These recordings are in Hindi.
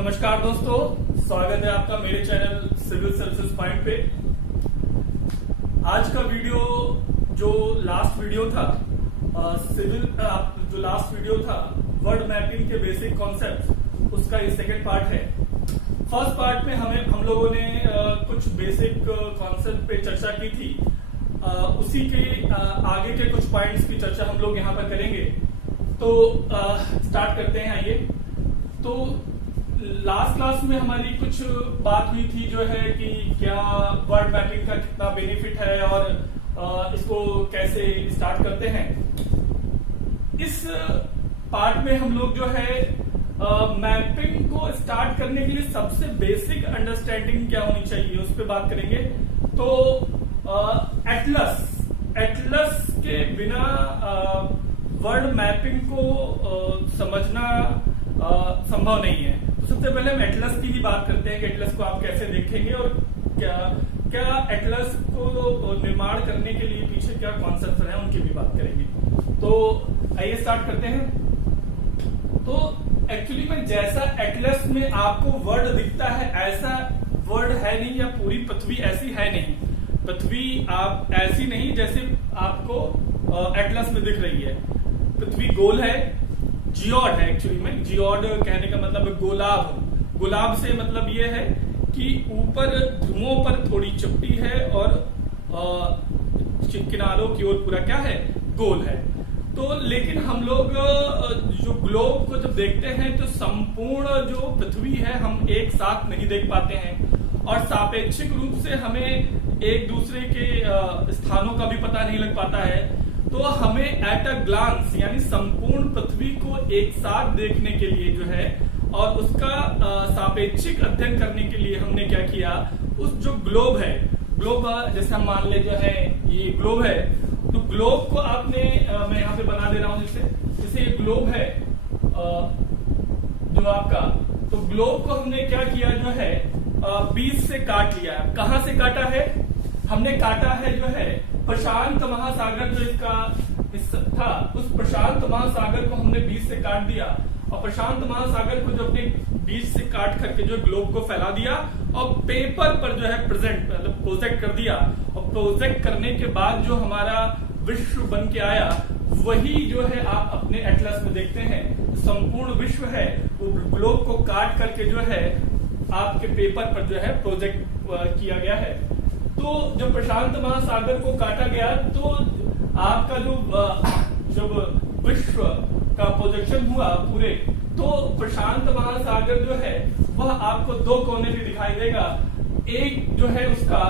नमस्कार दोस्तों, स्वागत है आपका मेरे चैनल सिविल सर्विसेज पॉइंट पे। आज का वीडियो जो लास्ट वीडियो था वर्ड मैपिंग के बेसिक कॉन्सेप्ट, उसका ये सेकेंड पार्ट है। फर्स्ट पार्ट में हम लोगों ने कुछ बेसिक कॉन्सेप्ट पे चर्चा की थी। उसी के आगे के कुछ पॉइंट्स की चर्चा हम लोग यहाँ पर करेंगे। तो स्टार्ट करते हैं। आइए, तो लास्ट क्लास में हमारी कुछ बात हुई थी जो है कि क्या वर्ड मैपिंग का कितना बेनिफिट है और इसको कैसे स्टार्ट करते हैं। इस पार्ट में हम लोग जो है मैपिंग को स्टार्ट करने के लिए सबसे बेसिक अंडरस्टैंडिंग क्या होनी चाहिए उस पर बात करेंगे। तो एटलस के बिना वर्ड मैपिंग को समझना संभव नहीं है। तो सबसे पहले हम एटलस की ही बात करते हैं कि एटलस को आप कैसे देखेंगे और क्या एटलस को निर्माण करने के लिए पीछे क्या कॉन्सेप्ट है उनकी भी बात करेंगे। तो आइए स्टार्ट करते हैं। तो एक्चुअली में जैसा एटलस में आपको वर्ड दिखता है ऐसा वर्ड है नहीं, या पूरी पृथ्वी ऐसी है नहीं। पृथ्वी आप ऐसी नहीं जैसे आपको एटलस में दिख रही है। पृथ्वी गोल है, जियोड है। एक्चुअली में जियोड कहने का मतलब गोलाब। गोलाब से मतलब ये है कि ऊपर ध्रुवों पर थोड़ी चपटी है और किनारों की ओर पूरा क्या है, गोल है। तो लेकिन हम लोग जो ग्लोब को जब देखते हैं तो संपूर्ण जो पृथ्वी है हम एक साथ नहीं देख पाते हैं और सापेक्षिक रूप से हमें एक दूसरे के स्थानों का भी पता नहीं लग पाता है। तो हमें एट अ ग्लांस यानी संपूर्ण पृथ्वी को एक साथ देखने के लिए जो है और उसका सापेक्षिक अध्ययन करने के लिए हमने क्या किया, उस जो ग्लोब है, ग्लोब जैसे हम मान ले जो है ये ग्लोब है, तो ग्लोब को आपने मैं यहाँ पे बना दे रहा हूं जैसे ये ग्लोब है जो आपका, तो ग्लोब को हमने क्या किया जो है बीच से काट लिया। कहां से काटा है? हमने काटा है जो है प्रशांत महासागर, जो इसका था उस प्रशांत महासागर को हमने बीच से काट दिया और प्रशांत महासागर को जो अपने बीच से काट करके जो ग्लोब को फैला दिया और पेपर पर जो है प्रोजेक्ट कर दिया। और प्रोजेक्ट करने के बाद जो हमारा विश्व बन के आया वही जो है आप अपने एटलस में देखते हैं। संपूर्ण विश्व है वो ग्लोब को काट करके जो है आपके पेपर पर जो है प्रोजेक्ट किया गया है। तो जब प्रशांत महासागर को काटा गया तो आपका जो जब विश्व का प्रोजेक्शन हुआ पूरे, तो प्रशांत महासागर जो है वह आपको दो कोने पे दिखाई देगा। एक जो है उसका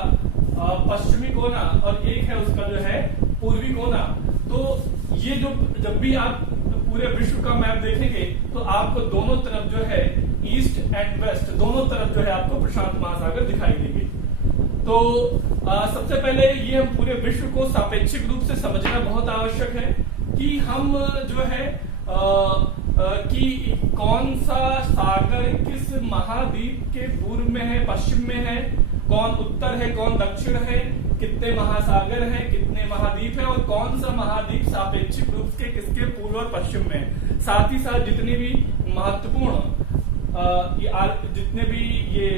पश्चिमी कोना और एक है उसका जो है पूर्वी कोना। तो ये जो जब भी आप पूरे विश्व का मैप देखेंगे तो आपको दोनों तरफ जो है ईस्ट एंड वेस्ट दोनों तरफ जो है आपको प्रशांत महासागर दिखाई देंगे। तो सबसे पहले ये हम पूरे विश्व को सापेक्षिक रूप से समझना बहुत आवश्यक है कि हम जो है कि कौन सा सागर किस महाद्वीप के पूर्व में है, पश्चिम में है, कौन उत्तर है, कौन दक्षिण है, कितने महासागर हैं, कितने महाद्वीप हैं और कौन सा महाद्वीप सापेक्षिक रूप से किसके पूर्व और पश्चिम में। साथ ही साथ जितनी भी महत्वपूर्ण जितने भी ये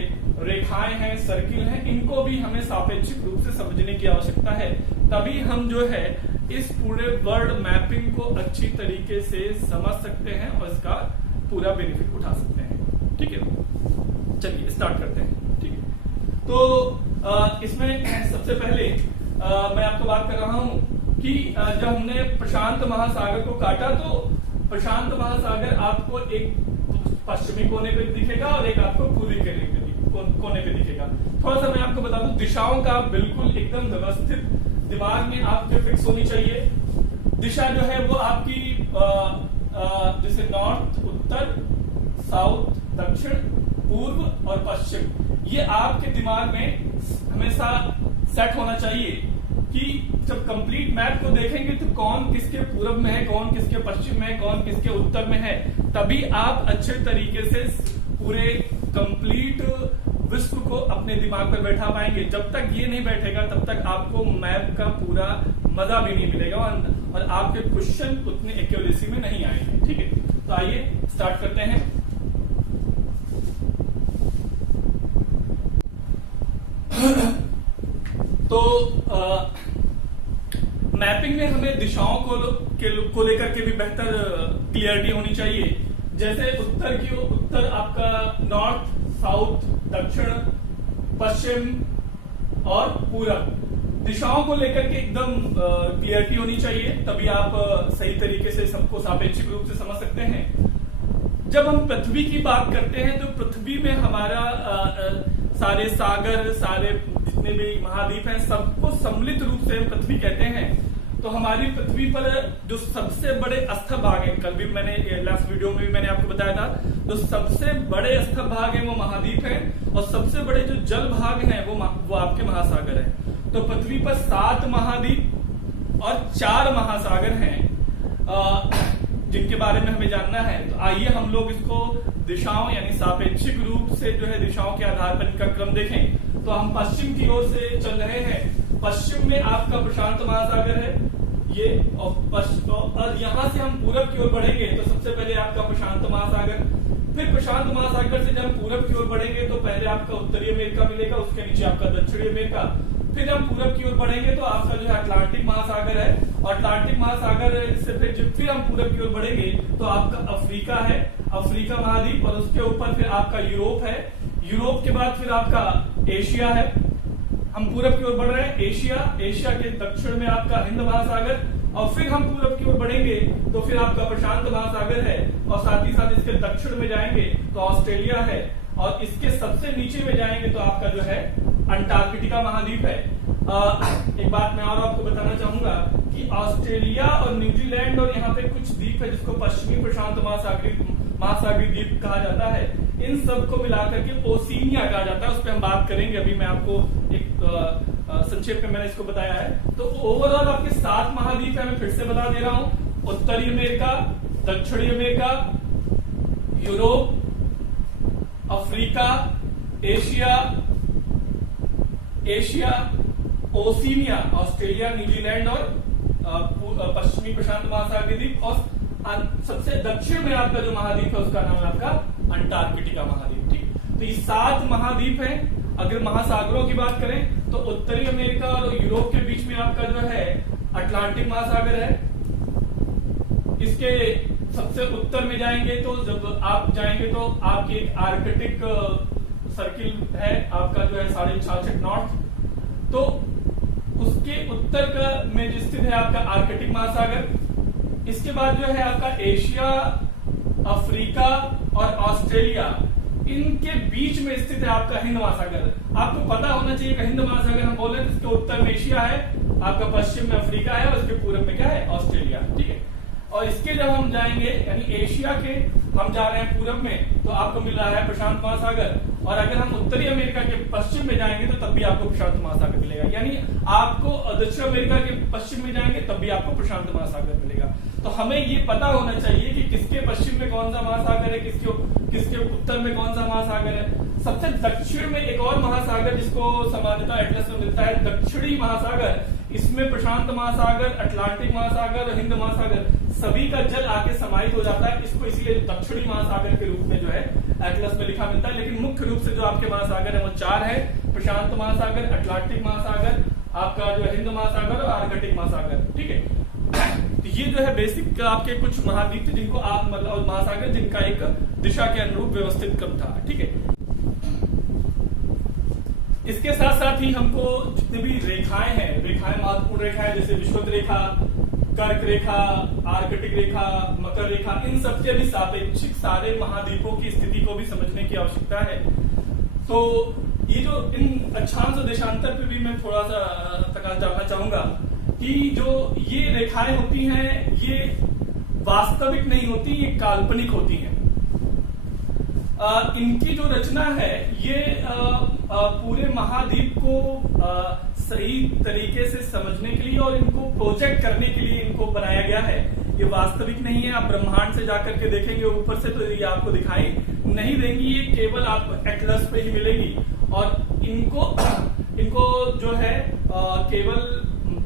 रेखाएं हैं, सर्किल हैं, इनको भी हमें सापेक्षिक रूप से समझने की आवश्यकता है। तभी हम जो है इस पूरे वर्ड मैपिंग को अच्छी तरीके से समझ सकते हैं और इसका पूरा बेनिफिट उठा सकते हैं। ठीक है, चलिए स्टार्ट करते हैं। ठीक है, तो इसमें सबसे पहले मैं आपको बात कर रहा हूं कि जब हमने प्रशांत महासागर को काटा तो प्रशांत महासागर आपको एक पश्चिमी कोने पे दिखेगा और एक आपको पूर्वी कोने पे दिखेगा। थोड़ा सा मैं आपको बता दूं, दिशाओं का बिल्कुल एकदम व्यवस्थित दिमाग में आपके फिक्स होनी चाहिए। दिशा जो है वो आपकी जैसे नॉर्थ, उत्तर, साउथ, दक्षिण, पूर्व और पश्चिम, ये आपके दिमाग में हमेशा सेट होना चाहिए कि जब कंप्लीट मैप को देखेंगे तो कौन किसके पूर्व में है, कौन किसके पश्चिम में है, कौन किसके उत्तर में है। तभी आप अच्छे तरीके से पूरे कंप्लीट विश्व को अपने दिमाग पर बैठा पाएंगे। जब तक ये नहीं बैठेगा तब तक आपको मैप का पूरा मजा भी नहीं मिलेगा और आपके क्वेश्चन उतने एक्यूरेसी में नहीं आएंगे। ठीक है, तो आइए स्टार्ट करते हैं। मैपिंग में हमें दिशाओं को लेकर के भी बेहतर क्लियरिटी होनी चाहिए। जैसे उत्तर आपका नॉर्थ, साउथ, दक्षिण, पश्चिम और पूरब, दिशाओं को लेकर के एकदम क्लियरिटी होनी चाहिए, तभी आप सही तरीके से सबको सापेक्षिक रूप से समझ सकते हैं। जब हम पृथ्वी की बात करते हैं तो पृथ्वी में हमारा सारे सागर, सारे जितने भी महाद्वीप हैं, सबको सम्मिलित रूप से हम पृथ्वी कहते हैं। तो हमारी पृथ्वी पर जो सबसे बड़े स्थल भाग हैं, कल भी मैंने लास्ट वीडियो में भी मैंने आपको बताया था, जो सबसे बड़े स्थल भाग हैं वो महाद्वीप हैं, और सबसे बड़े जो जल भाग हैं वो आपके महासागर हैं। तो पृथ्वी पर 7 महाद्वीप और 4 महासागर हैं जिनके बारे में हमें जानना है। तो आइए हम लोग इसको दिशाओं यानी सापेक्षिक रूप से जो है दिशाओं के आधार पर इनका क्रम देखें। तो हम पश्चिम की ओर से चल रहे हैं। पश्चिम में आपका प्रशांत महासागर है ये, और यहां से हम पूरब की ओर बढ़ेंगे तो सबसे पहले आपका प्रशांत महासागर, फिर प्रशांत महासागर से जब हम पूरब की ओर बढ़ेंगे तो पहले आपका उत्तरी अमेरिका मिलेगा, उसके नीचे आपका दक्षिणी अमेरिका, फिर हम पूरब की ओर बढ़ेंगे तो आपका जो है अटलांटिक महासागर है, और अटलांटिक महासागर से फिर हम पूरब की ओर बढ़ेंगे तो आपका अफ्रीका है, अफ्रीका महाद्वीप, और उसके ऊपर फिर आपका यूरोप है, यूरोप के बाद फिर आपका एशिया है। हम पूरब की ओर बढ़ रहे हैं, एशिया, एशिया के दक्षिण में आपका हिंद महासागर, और फिर हम पूरब की ओर बढ़ेंगे तो फिर आपका प्रशांत महासागर है, और साथ ही साथ इसके दक्षिण में जाएंगे तो ऑस्ट्रेलिया है, और इसके सबसे नीचे में जाएंगे तो आपका जो है अंटार्कटिका महाद्वीप है। एक बात मैं और आपको बताना चाहूंगा कि ऑस्ट्रेलिया और न्यूजीलैंड और यहाँ पे कुछ द्वीप है जिसको पश्चिमी प्रशांत महासागरीय द्वीप कहा जाता है, इन सब को मिलाकर के ओशिनिया कहा जाता है। उस पर हम बात करेंगे, अभी मैं आपको एक संक्षेप में मैंने इसको बताया है। तो ओवरऑल आपके 7 महाद्वीप है, मैं फिर से बता दे रहा हूं, उत्तरी अमेरिका, दक्षिणी America, Europe, Africa, Asia, Oceania, Australia, New Zealand और पश्चिमी प्रशांत महासागरीय द्वीप, और सबसे दक्षिण में आपका जो महाद्वीप है उसका नाम है आपका अंटार्कटिका महाद्वीप। ठीक, तो ये 7 महाद्वीप हैं। अगर महासागरों की बात करें तो उत्तरी अमेरिका और यूरोप के बीच में आपका जो है अटलांटिक महासागर है। इसके सबसे उत्तर में जाएंगे तो जब आप जाएंगे तो आपकी एक आर्कटिक सर्किल है, आपका जो है 66.5 नॉर्थ, तो उसके उत्तर का में जो स्थित है आपका आर्कटिक महासागर। इसके बाद जो है आपका एशिया, अफ्रीका और ऑस्ट्रेलिया, इनके बीच में स्थित है आपका हिंद महासागर। आपको पता होना चाहिए कि हिंद महासागर हम बोले तो इसके उत्तर में एशिया है, आपका पश्चिम में अफ्रीका है, और उसके पूर्व में क्या है ऑस्ट्रेलिया। ठीक है, और इसके जब हम जाएंगे यानी एशिया के हम जा रहे हैं पूरब में तो आपको मिल रहा है प्रशांत महासागर, और अगर हम उत्तरी अमेरिका के पश्चिम में जाएंगे तो तब भी आपको प्रशांत महासागर मिलेगा। यानी आपको दक्षिण अमेरिका के पश्चिम में जाएंगे तब भी आपको प्रशांत महासागर मिलेगा। तो हमें ये पता होना चाहिए कि किसके पश्चिम में कौन सा महासागर है, किसके उत्तर में कौन सा महासागर है। सबसे दक्षिण में एक और महासागर जिसको सामान्यतः एटलस में मिलता है दक्षिणी महासागर, इसमें प्रशांत महासागर, अटलांटिक महासागर, हिंद महासागर सभी का जल आके समाहित हो जाता है। इसको इसीलिए दक्षिणी महासागर के रूप में जो है एटलस में लिखा मिलता है। लेकिन मुख्य रूप से जो आपके महासागर है वो 4 है, प्रशांत महासागर, अटलांटिक महासागर, आपका जो हिंद महासागर और आर्कटिक महासागर। ठीक है, तो ये जो है बेसिक आपके कुछ महाद्वीप थे जिनको आप मतलब महासागर जिनका एक दिशा के अनुरूप व्यवस्थित क्रम था। ठीक है, इसके साथ साथ ही हमको जितनी भी रेखाएं हैं, रेखाएं महत्वपूर्ण रेखाएं जैसे विषुवत रेखा, कर्क रेखा, आर्कटिक रेखा, मकर रेखा, इन सबके भी सापेक्षिक सारे महाद्वीपों की स्थिति को भी समझने की आवश्यकता है। तो ये जो इन अक्षांश और देशांतर पे भी मैं थोड़ा सा प्रकाश डालना चाहूंगा कि जो ये रेखाएं होती हैं ये वास्तविक नहीं होती, ये काल्पनिक होती हैं। इनकी जो रचना है ये पूरे महाद्वीप को सही तरीके से समझने के लिए और इनको प्रोजेक्ट करने के लिए इनको बनाया गया है। ये वास्तविक नहीं है। आप ब्रह्मांड से जाकर के देखेंगे ऊपर से तो ये आपको दिखाई नहीं देंगी, ये केवल आपको एटलस पे ही मिलेगी। और इनको जो है केवल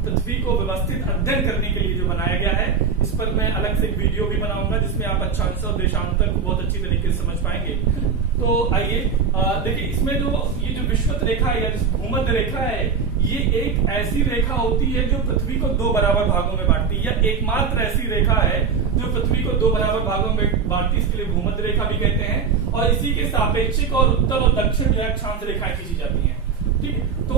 पृथ्वी को व्यवस्थित अध्ययन करने के लिए जो बनाया गया है, इस पर मैं अलग से एक वीडियो भी बनाऊंगा जिसमें आप अक्षांश और देशांतर को बहुत अच्छी तरीके से समझ पाएंगे। तो आइए देखिए, इसमें जो ये जो विषुवत रेखा है या भूमध्य रेखा है, ये एक ऐसी रेखा होती है जो पृथ्वी को दो बराबर भागों में बांटती है, या एकमात्र ऐसी रेखा है जो पृथ्वी को दो बराबर भागों में बांटती है। इसके लिए भूमध्य रेखा भी कहते हैं, और इसी के सापेक्षिक और उत्तर और दक्षिण जो है अक्षांश रेखाएं खींची जाती हैं। ठीक है, तो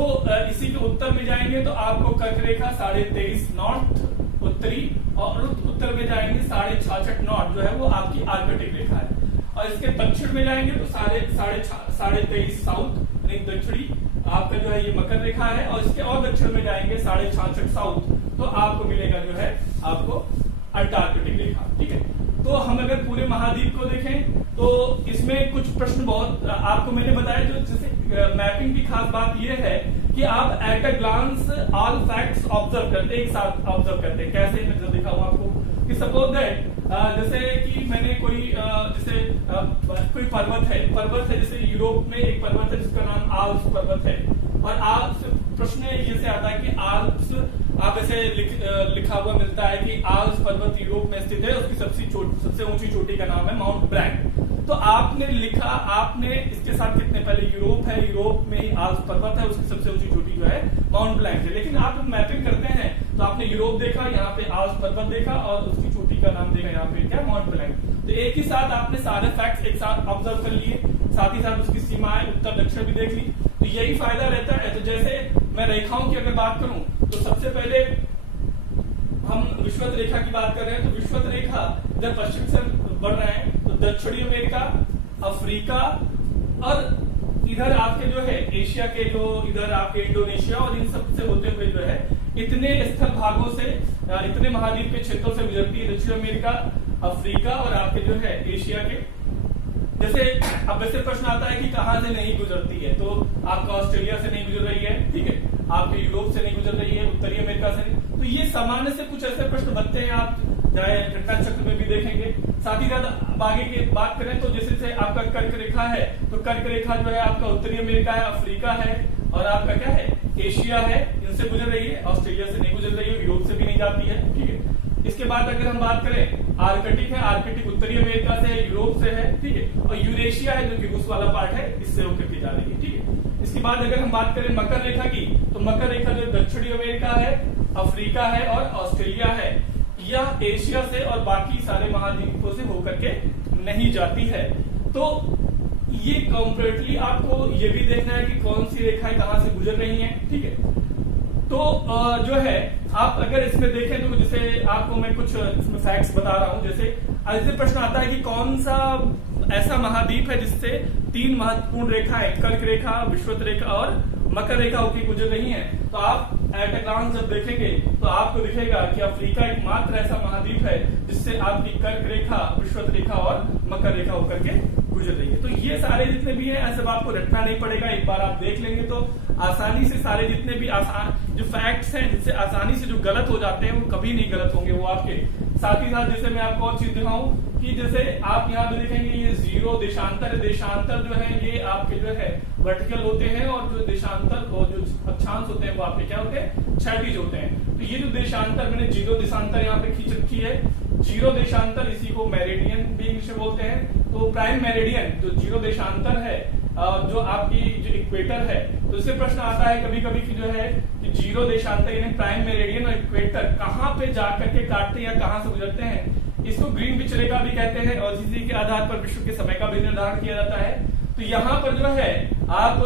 इसी के उत्तर में जाएंगे तो आपको कर्क रेखा 23.5 नॉर्थ उत्तरी, और उत्तर में जाएंगे 66.5 नॉर्थ जो है वो आपकी आर्कटिक रेखा है, और इसके दक्षिण में जाएंगे तो 23.5 साउथ यानी दक्षिणी आपका जो है ये मकर रेखा है, और इसके और दक्षिण में जाएंगे 66.5 साउथ, तो आपको मिलेगा जो है आपको अंटार्कटिक रेखा। ठीक है, तो हम अगर पूरे महाद्वीप को देखें तो इसमें कुछ प्रश्न बहुत आपको मैंने बताया, जो जैसे मैपिंग की खास बात यह है कि आप at a glance all facts observe करते हैं, एक साथ ऑब्जर्व करते हैं। कैसे मैं जो दिखाऊं आपको कि सपोज दैट जैसे कि मैंने कोई जैसे कोई पर्वत है, जैसे यूरोप में एक पर्वत है जिसका नाम आल्प्स पर्वत है, और आल्प्स प्रश्न ये से आता है कि आल्प्स आप ऐसे लिखा हुआ मिलता है कि आल्प्स पर्वत यूरोप में स्थित है, उसकी सबसे ऊंची चोटी का नाम है माउंट ब्लैंक। तो आपने लिखा, आपने इसके साथ कितने पहले यूरोप है, यूरोप में ही आल्प्स पर्वत है, उसकी सबसे ऊंची चोटी जो है माउंट ब्लैंक है। लेकिन आप मैपिंग करते हैं तो आपने यूरोप देखा, यहाँ पे आल्प्स पर्वत देखा, और उसकी चोटी का नाम देखा यहाँ पे क्या, माउंट ब्लैंक। तो एक ही साथ आपने सारे फैक्ट्स एक साथ ऑब्जर्व कर लिए, साथ ही साथ उसकी सीमाएं उत्तर दक्षिण भी देख ली। तो यही फायदा रहता है। तो जैसे मैं रेखाओं की अगर बात करूं तो सबसे पहले हम विषुवत रेखा की बात कर रहे हैं, तो विषुवत रेखा जब पश्चिम से बढ़ रहे हैं तो दक्षिणी अमेरिका, अफ्रीका, और इधर आपके जो है एशिया के जो इधर आपके इंडोनेशिया, और इन सब से होते हुए जो है इतने स्थल भागों से, इतने महाद्वीप के क्षेत्रों से गुजरती है दक्षिण अमेरिका, अफ्रीका और आपके जो है एशिया के। जैसे अब वैसे प्रश्न आता है कि कहां से नहीं गुजरती है, तो आपका ऑस्ट्रेलिया से नहीं गुजर रही है, ठीक है, आपके यूरोप से नहीं गुजर रही है, उत्तरी अमेरिका से नहीं। तो ये सामान्य से कुछ ऐसे प्रश्न बनते हैं, आप चाहे घटना चक्र में भी देखेंगे। साथ ही साथ आगे की बात करें तो जैसे आपका कर्क रेखा है, तो कर्क रेखा जो है आपका उत्तरी अमेरिका है, अफ्रीका है, और आपका क्या है एशिया है, इनसे गुजर रही है। ऑस्ट्रेलिया से नहीं गुजर रही है, यूरोप से भी नहीं जाती है। ठीक है, इसके बाद अगर हम बात करें आर्कटिक है, आर्कटिक उत्तरी अमेरिका से है, यूरोप से है, ठीक है, और यूरेशिया है जो कि रूस वाला पार्ट है, इससे होकर के जा रही है। ठीक है, इसके बाद अगर हम बात करें मकर रेखा की, तो मकर रेखा जो दक्षिणी अमेरिका है, अफ्रीका है और ऑस्ट्रेलिया है, यह एशिया से और बाकी सारे महाद्वीपों से होकर के नहीं जाती है। तो ये कंप्लीटली आपको ये भी देखना है कि कौन सी रेखाएं कहां से गुजर रही हैं। ठीक है, तो जो है आप अगर इसमें देखें तो जैसे आपको मैं कुछ इसमें फैक्ट्स बता रहा हूं। जैसे ऐसे प्रश्न आता है कि कौन सा ऐसा महाद्वीप है जिससे 3 महत्वपूर्ण रेखाएं, कर्क रेखा, विषुवत रेखा और मकर रेखा होकर गुजर रही हैं। तो आप एट अ ग्लांस जब देखेंगे तो आपको दिखेगा कि अफ्रीका एकमात्र ऐसा महाद्वीप है जिससे आपकी कर्क रेखा, विषुवत रेखा और मकर रेखा होकर के गुजर रही है। तो ये सारे जितने भी हैं ऐसे आपको रटना नहीं पड़ेगा, एक बार आप देख लेंगे तो आसानी से सारे जितने भी आसान जो फैक्ट्स हैं जिससे आसानी से जो गलत हो जाते हैं वो कभी नहीं गलत होंगे वो आपके। साथ ही साथ जैसे मैं आपको और चीज दिखाऊं कि जैसे आप यहाँ पे देखेंगे ये 0 देशांतर, देशांतर जो है ये आपके जो है वर्टिकल होते हैं, और जो देशांतर और जो अक्षांश होते हैं वो आपके क्या होते हैं, क्षैतिज होते हैं। तो ये जो देशांतर मैंने 0 देशांतर यहाँ पे खींच रखी है, 0 देशांतर, इसी को मेरिडियन भी इंग्लिश में बोलते हैं। तो प्राइम मेरिडियन जो 0 देशांतर है, जो आपकी जो इक्वेटर है, तो इससे प्रश्न आता है कभी कभी कि जो है कि 0 देशांतर यानी प्राइम मेरिडियन और इक्वेटर कहाँ पे जाकर के काटते हैं या कहाँ से गुजरते हैं, इसको ग्रीनविच रेखा भी कहते हैं, और इसी के आधार पर विश्व के समय का भी निर्धारण किया जाता है। तो यहाँ पर जो है आप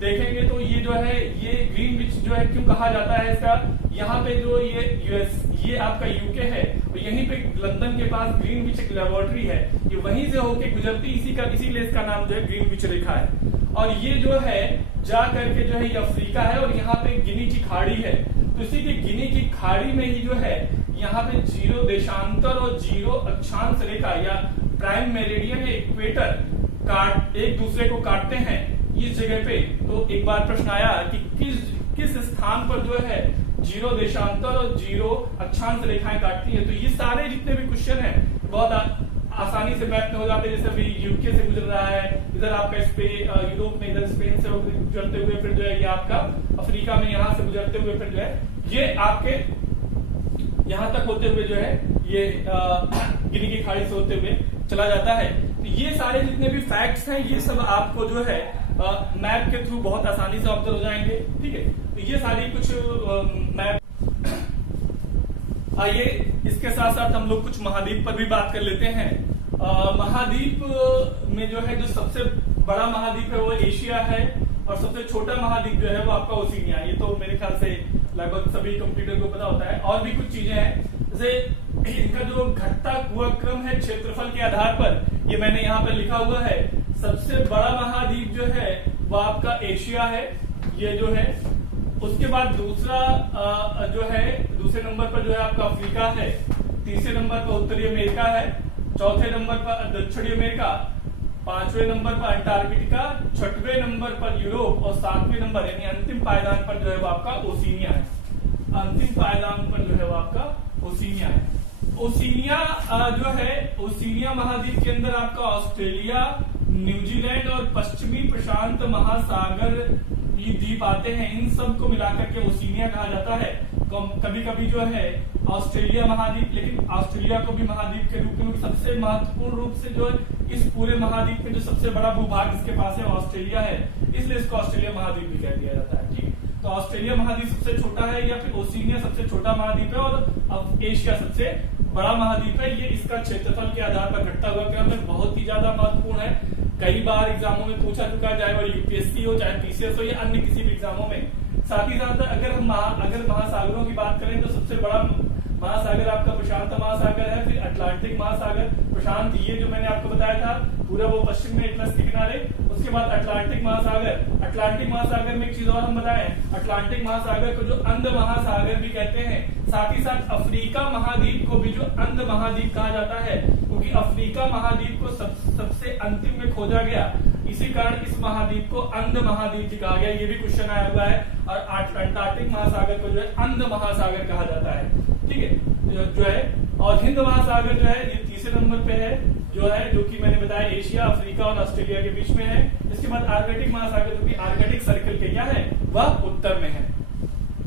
देखेंगे तो ये जो है ये ग्रीनविच जो है क्यों कहा जाता है इसका, यहाँ पे जो ये यूएस, ये आपका यूके है, और यहीं पे लंदन के पास ग्रीनविच एक लेबोरेटरी है, ये वहीं से होके गुजरती, इसीलिए इसका नाम जो है ग्रीनविच रेखा है। और ये जो है जा करके जो है ये अफ्रीका है, और यहाँ पे गिनी की खाड़ी है, तो इसी के गिनी की खाड़ी में ही जो है यहाँ पे 0 देशांतर और 0 अक्षांश रेखा या प्राइम मेरिडियन या इक्वेटर एक दूसरे को काटते हैं इस जगह पे। तो एक बार प्रश्न आया कि किस स्थान पर जो है 0 देशांतर और 0 अक्षांश रेखाएं काटती है। तो ये सारे जितने भी क्वेश्चन हैं बहुत आसानी से मैप में हो जाते हैं। जैसे अभी यूके से गुजर रहा है, इधर आपका यूरोप में इधर स्पेन से गुजरते हुए फिर जो है ये आपका अफ्रीका में यहाँ से गुजरते हुए फिर जो है ये आपके यहाँ तक होते हुए जो है ये गिनी की खाड़ी से होते हुए चला जाता है। तो ये सारे जितने भी फैक्ट्स हैं ये सब आपको जो है मैप के थ्रू बहुत आसानी से ऑब्जर्व हो जाएंगे। ठीक है, तो ये सारी कुछ मैप। आइए इसके साथ साथ हम लोग कुछ महाद्वीप पर भी बात कर लेते हैं। महाद्वीप में जो है जो सबसे बड़ा महाद्वीप है वो एशिया है और सबसे छोटा महाद्वीप जो है वो आपका ओशिनिया। ये तो मेरे ख्याल से लगभग सभी कंप्यूटर को पता होता है। और भी कुछ चीजें हैं जैसे इनका जो घटता हुआ क्रम है क्षेत्रफल के आधार पर, ये मैंने यहाँ पर लिखा हुआ है। सबसे बड़ा महाद्वीप जो है वो आपका एशिया है, ये जो है। उसके बाद दूसरा जो है दूसरे नंबर पर जो है आपका अफ्रीका है, तीसरे नंबर पर उत्तरी अमेरिका है, चौथे नंबर पर दक्षिणी अमेरिका, पांचवें नंबर पर अंटार्कटिका, छठवें नंबर पर यूरोप और सातवें नंबर यानी अंतिम पायदान पर जो है वो आपका ओशिनिया है। अंतिम पायदान पर जो है वो आपका ओशिनिया है। ओशिनिया जो है ओशिनिया महाद्वीप के अंदर आपका ऑस्ट्रेलिया, न्यूजीलैंड और पश्चिमी प्रशांत महासागर ये द्वीप आते हैं। इन सब को मिलाकर के ओशिनिया कहा जाता है। कभी कभी जो है ऑस्ट्रेलिया महाद्वीप, लेकिन ऑस्ट्रेलिया को भी महाद्वीप के रूप में सबसे महत्वपूर्ण रूप से जो है इस पूरे महाद्वीप में जो सबसे बड़ा भूभाग इसके पास है ऑस्ट्रेलिया है, इसलिए इसको ऑस्ट्रेलिया महाद्वीप भी कह दिया जाता है। ठीक है, तो ऑस्ट्रेलिया महाद्वीप सबसे छोटा है या फिर ओशिनिया सबसे छोटा महाद्वीप है और अब एशिया सबसे बड़ा महाद्वीप है। ये इसका क्षेत्रफल के आधार पर घटता हुआ क्रम में बहुत ही ज्यादा महत्वपूर्ण है। कई बार एग्जामों में पूछा चुका है, चाहे वो यूपीएससी हो चाहे पीसीएस हो या अन्य किसी भी एग्जामों में। साथ ही साथ अगर हम महासागरों की बात करें तो सबसे बड़ा महासागर आपका प्रशांत महासागर है, फिर अटलांटिक महासागर। प्रशांत ये जो मैंने आपको बताया था पूरा वो पश्चिम में अटलस के किनारे। उसके बाद अटलांटिक महासागर। अटलांटिक महासागर में एक चीज और हम बताएं, अटलांटिक महासागर को जो अंध महासागर भी कहते हैं। साथ ही साथ अफ्रीका महाद्वीप को भी जो अंध महाद्वीप कहा जाता है, क्योंकि अफ्रीका महाद्वीप को सबसे अंतिम में खोजा गया, इसी कारण इस महाद्वीप को अंध महाद्वीप भी कहा गया। ये भी क्वेश्चन आया हुआ है। और अंटार्कटिक महासागर को जो है अंध महासागर कहा जाता है। ठीक है, जो है और हिंद महासागर जो है ये तीसरे नंबर पे है, जो है जो कि मैंने बताया एशिया, अफ्रीका और ऑस्ट्रेलिया के बीच में है। इसके बाद आर्कटिक महासागर जो कि आर्कटिक सर्कल के क्या है वह उत्तर में है।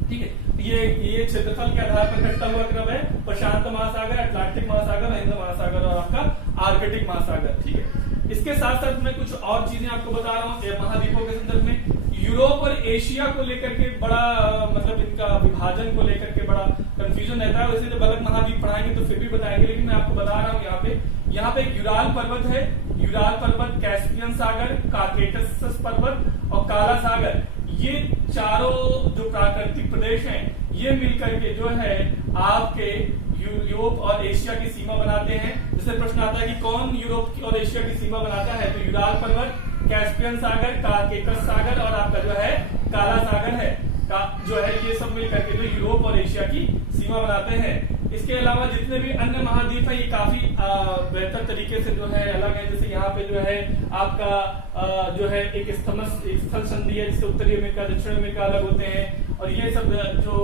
ठीक है, ये क्षेत्रफल के आधार पर घटता हुआ क्रम है। प्रशांत महासागर, अटलांटिक महासागर, हिंद महासागर और आपका आर्कटिक महासागर। ठीक है, इसके साथ साथ मैं कुछ और चीजें आपको बता रहा हूँ महाद्वीपों के संदर्भ में। यूरोप और एशिया को लेकर के बड़ा मतलब इनका विभाजन को लेकर के बड़ा कंफ्यूजन रहता है। वैसे जब अलग महाद्वीप पढ़ाएंगे तो फिर भी बताएंगे, लेकिन मैं आपको बता रहा हूँ यहाँ पे यूराल पर्वत है। यूराल पर्वत, कैस्पियन सागर, काकेटस पर्वत और काला सागर, ये चारों जो प्राकृतिक प्रदेश हैं ये मिलकर के जो है आपके यूरोप और एशिया की सीमा बनाते हैं। जैसे प्रश्न आता है कि कौन यूरोप की और एशिया की सीमा बनाता है, तो यूराल पर्वत, कैस्पियन सागर, काकेकस सागर और आपका जो है काला सागर है जो है ये सब मिलकर के जो यूरोप और एशिया की सीमा बनाते हैं। इसके अलावा जितने भी अन्य महाद्वीप है ये काफी बेहतर तरीके से जो है अलग है। जैसे यहाँ पे जो है आपका जो है एक स्थल संधि है जिससे उत्तरी अमेरिका, दक्षिण अमेरिका अलग होते हैं। और ये सब जो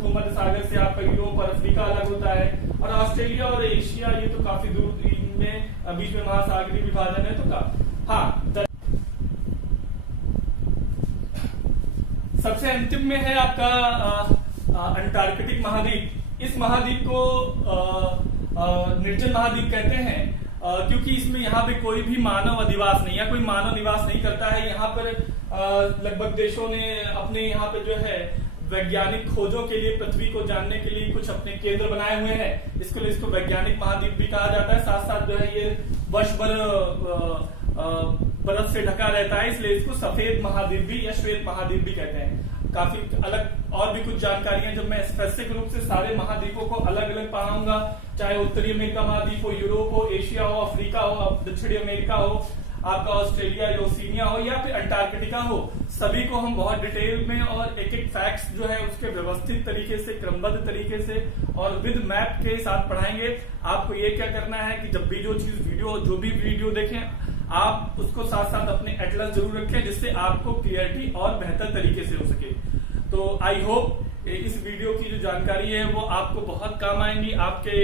भूमध्य सागर से आपका यूरोप और अफ्रीका अलग होता है। और ऑस्ट्रेलिया और एशिया ये तो काफी दूर में बीच में महासागरीय विभाजन है। तो हाँ, सबसे अंतिम में है आपका अंटार्कटिक महाद्वीप। इस महाद्वीप को निर्जन महाद्वीप कहते हैं क्योंकि इसमें यहाँ पे कोई भी मानव अधिवास नहीं है, कोई मानव निवास नहीं करता है। यहाँ पर लगभग देशों ने अपने यहाँ पे जो है वैज्ञानिक खोजों के लिए, पृथ्वी को जानने के लिए कुछ अपने केंद्र बनाए हुए हैं। इसको वैज्ञानिक महाद्वीप भी कहा जाता है। साथ साथ जो है ये वर्ष भर बर्फ से ढका रहता है, इसलिए इसको सफेद महाद्वीप भी या श्वेत महाद्वीप भी कहते हैं। काफी अलग और भी कुछ जानकारियां जब मैं स्पेसिफिक रूप से सारे महाद्वीपों को अलग अलग पढ़ाऊंगा, चाहे उत्तरी अमेरिका महाद्वीप हो, यूरोप हो, एशिया हो, अफ्रीका हो, दक्षिणी अमेरिका हो, आपका ऑस्ट्रेलिया, ओशिनिया हो या फिर अंटार्कटिका हो, सभी को हम बहुत डिटेल में और एक एक फैक्ट्स जो है उसके व्यवस्थित तरीके से, क्रमबद्ध तरीके से और विद मैप के साथ पढ़ाएंगे। आपको ये क्या करना है कि जब भी जो भी वीडियो देखें आप उसको साथ साथ अपने एटलस जरूर रखें, जिससे आपको क्लियरिटी और बेहतर तरीके से हो सके। तो आई होप इस वीडियो की जो जानकारी है वो आपको बहुत काम आएंगी आपके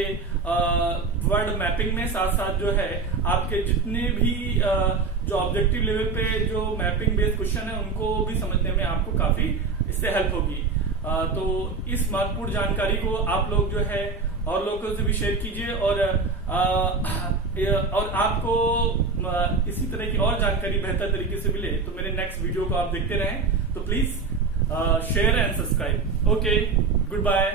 वर्ड मैपिंग में, साथ साथ जो है आपके जितने भी जो ऑब्जेक्टिव लेवल पे जो मैपिंग बेस्ड क्वेश्चन है उनको भी समझने में आपको काफी इससे हेल्प होगी। तो इस महत्वपूर्ण जानकारी को आप लोग जो है और लोगों से भी शेयर कीजिए, और आपको इसी तरह की और जानकारी बेहतर तरीके से मिले तो मेरे नेक्स्ट वीडियो को आप देखते रहें। तो please share and subscribe. Okay, good bye.